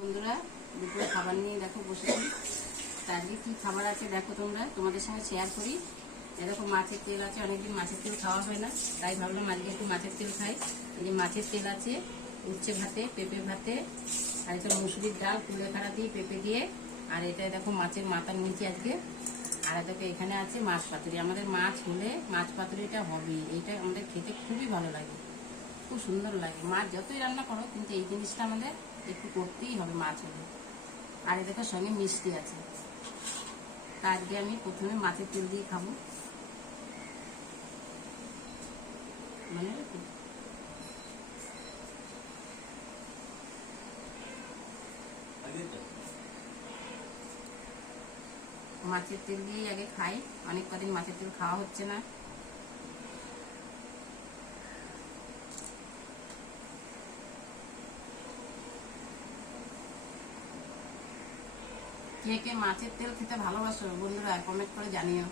বন্ধুরা, দুপুরে খাবার নিয়ে দেখো বসেছি। আজকে কি খাবার আছে দেখো, তোমাদের সঙ্গে শেয়ার করি। এরকম মাছের তেল আছে, অনেকদিন মাছের তেল খাওয়া হয় না, তাই ভাবলাম আজকে একটু মাছের তেল খাই। এই যে মাছের তেল আছে উচ্ছে ভাতে, পেঁপে ভাতে, আর এটা মুসুরির ডাল কুলেখাড়া দিয়ে পেঁপে দিয়ে, আর এটা দেখো মাছের মাথার নিচে আজকে। আর দেখো এখানে আছে মাছ পাতুরি। আমাদের মাছ হলে মাছ পাতুরিটা হবে, এইটা আমাদের খেতে খুবই ভালো লাগে, খুব সুন্দর লাগে। মাছ যতই রান্না করো কিন্তু এই জিনিসটা আমাদের একটু করতেই হবে মাছ হলে। আর দেখো সঙ্গে মিষ্টি আছে। তা আজকে আমি প্রথমে মাছের তেল দিয়ে খাবো। মানে মাছের তেল দিয়েই আগে খাই, অনেক কদিন মাছের তেল খাওয়া হচ্ছে না। কে কে মাছের তেল খেতে ভালোবাসো বন্ধুরা, কমেন্ট করে জানিও।